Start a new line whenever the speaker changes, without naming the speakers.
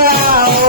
రామురావు